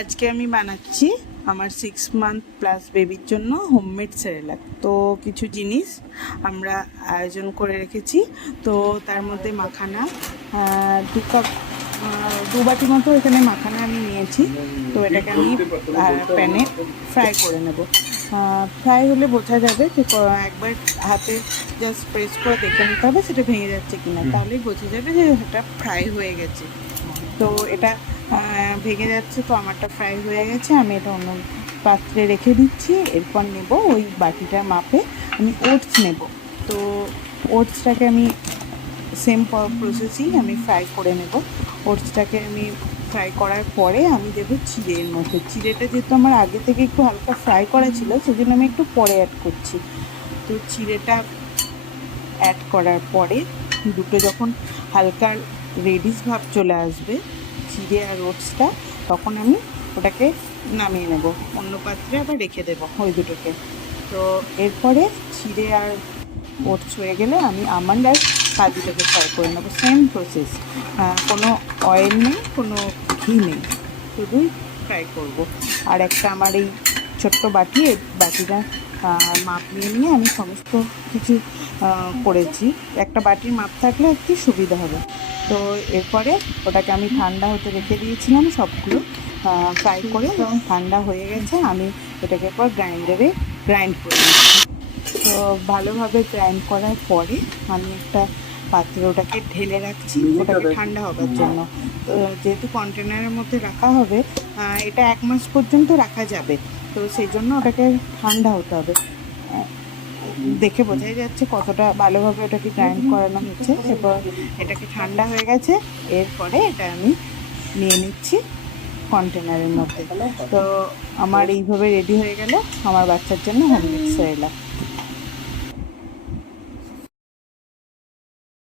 আজকে আমি বানাচ্ছি আমার 6 মান্থ প্লাস বেবির জন্য হোমমেড সেরেলাক। তো কিছু জিনিস আমরা আয়োজন করে রেখেছি। তো তার মধ্যে মাখানা 2 কাপ 2 বাটি মতো এখানে মাখানা আমি নিয়েছি। তো এটাকে আমি প্যানে ফ্রাই করে নেব। ফ্রাই হলে বোঝা যাবে যে একবার হাতে জাস্ট প্রেস করে দেখে নিতে হবে সেটা ভেঙে যাচ্ছে কিনা, তাহলেই বোঝা যাবে যে এটা ফ্রাই হয়ে গেছে। তো এটা ভেঙে যাচ্ছে, তো আমারটা ফ্রাই হয়ে গেছে। আমি এটা অন্য পাত্রে রেখে দিচ্ছি। এরপর নেব ওই বাটিটার মাপে আমি ওটস নেব। তো ওটসটাকে আমি সেম প্রসেসেই আমি ফ্রাই করে নেব। ওটসটাকে আমি ফ্রাই করার পরে আমি দেবো চিড়ে এর মধ্যে। চিড়েটা যেহেতু আমার আগে থেকে একটু হালকা ফ্রাই করা ছিল, সেজন্য আমি একটু পরে অ্যাড করছি। তো চিড়েটা অ্যাড করার পরে দুটো যখন হালকা রেডিশ ভাব চলে আসবে চিড়ে আর ওটসটা, তখন আমি ওটাকে নামিয়ে নেব, অন্য পাত্রে আবার রেখে দেবো ওই দুটোকে। তো এরপরে চিড়ে আর ওটস হয়ে গেলে আমি আমন্ড আর কাজুটাকে ফ্রাই করে নেবো, সেম প্রসেস। কোনো অয়েল নেই, কোনো ঘি নেই, শুধুই ফ্রাই করব। আর একটা আমার এই ছোট্ট বাটি, এই বাটিটা মাপ নিয়ে নিয়ে আমি সমস্ত কিছু করেছি। একটা বাটির মাপ থাকলে একটু সুবিধা হবে। তো এরপরে ওটাকে আমি ঠান্ডা হতে রেখে দিয়েছিলাম, সবগুলো ফ্রাই করে ঠান্ডা হয়ে গেছে। আমি এটাকে এরপর গ্রাইন্ডারে গ্রাইন্ড করে নিচ্ছি। তো ভালোভাবে গ্রাইন্ড করার পরে আমি একটা পাত্রে ওটাকে ঢেলে রাখছি, ওটাকে ঠান্ডা হবার জন্য। তো যেহেতু কন্টেনারের মধ্যে রাখা হবে, এটা 1 মাস পর্যন্ত রাখা যাবে। তো সেই জন্য ওটাকে ঠান্ডা হতে হবে। দেখে বোঝাই যাচ্ছে কতটা ভালোভাবে ওটাকে গ্রাইন্ড করানো হচ্ছে। এরপর এটাকে ঠান্ডা হয়ে গেছে, এরপরে এটা আমি নিয়ে নিচ্ছি কন্টেনারের মধ্যে। তো আমার এইভাবে রেডি হয়ে গেল আমার বাচ্চার জন্য হোমমেড সেরেলাক।